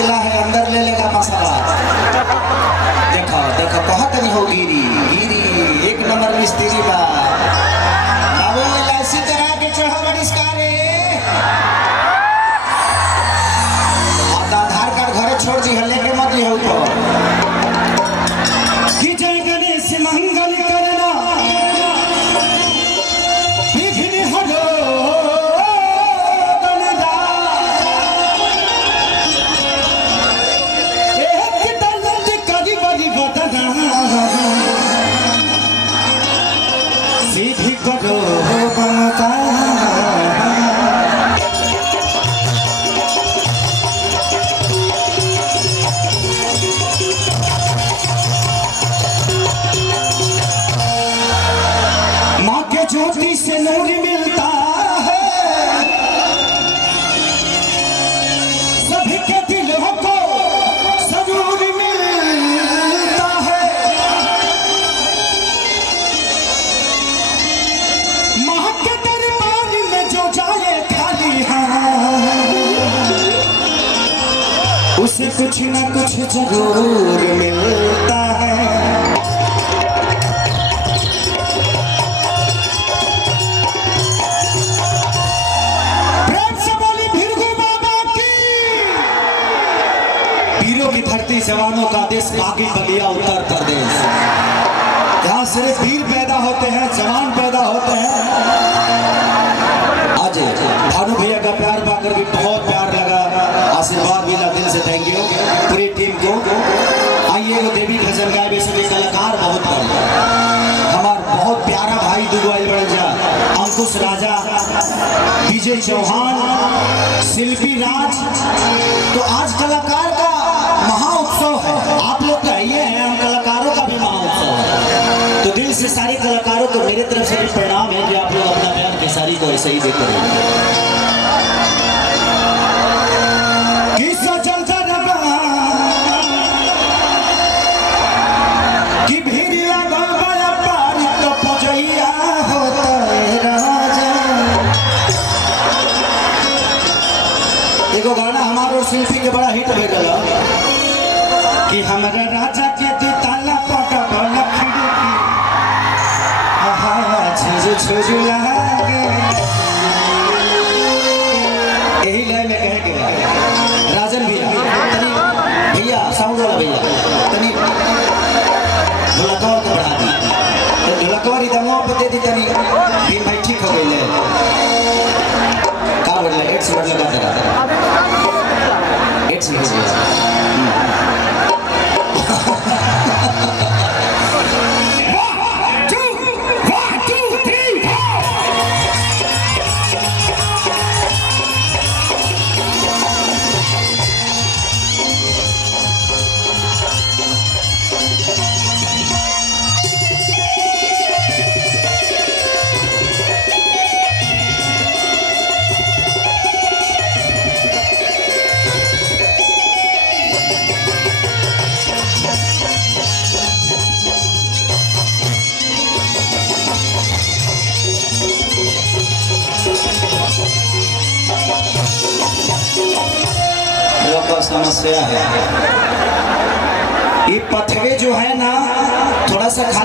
निकला है अंदर ले लेगा मसाला। देखो देखो बहुत नहीं हो गिरी गिरी एक नंबर मिस्त्री बा बाबू ऐसी तरह के चढ़ा बरिष्कारे आधार कार्ड घरे छोड़ दी हल्ले के मत लियो कि जय गणेश मंगल करना विघ्न हरो सीधी करो बनता माँ के ज्योति से नूर मिलता है सभी के दिलों को जरूर मिलता है। माँ के दरबार में जो जाए खाली उसे कुछ न कुछ जरूर मिलता है। की धरती जवानों का देश बागी बलिया उत्तर प्रदेश जहाँ सिर्फ वीर पैदा होते हैं जवान पैदा होते हैं। आज भानु भैया का प्यार पाकर भी बहुत प्यार लगा आशीर्वाद मिला दिल से थैंक यू पूरी टीम को। आइए वो देवी भजन गाए वैसे कलाकार बहुत बड़े हमारा बहुत प्यारा भाई दुगुआई बड़े जा अंकुश राजा विजय चौहान शिल्पी राज। तो आज कलाकार का महाउत्सव है आप लोग का ये है हम कलाकारों का भी महाउत्सव है। तो दिल से सारे कलाकारों को मेरे तरफ से भी प्रणाम है कि आप लोग अपना प्यार केसारी को ऐसे ही देते रहें। एगो गाना हमारे और शिल्पी के बड़ा हिट हो गया कि हमारा राजा के ताला पटा भला खिड़की झुझुला के यही लाइन में कह के राजन भैया तनी भैया साउंड वाला भैया तनी ढोलकवा को बढ़ा दी तो ढोलकवा रिदमवा पे दे दी तनी भीम भाई ठीक हो गई का बोल रहा 8 वर्ड लगा दे It's easy. समस्या है ये पथवे जो है ना थोड़ा सा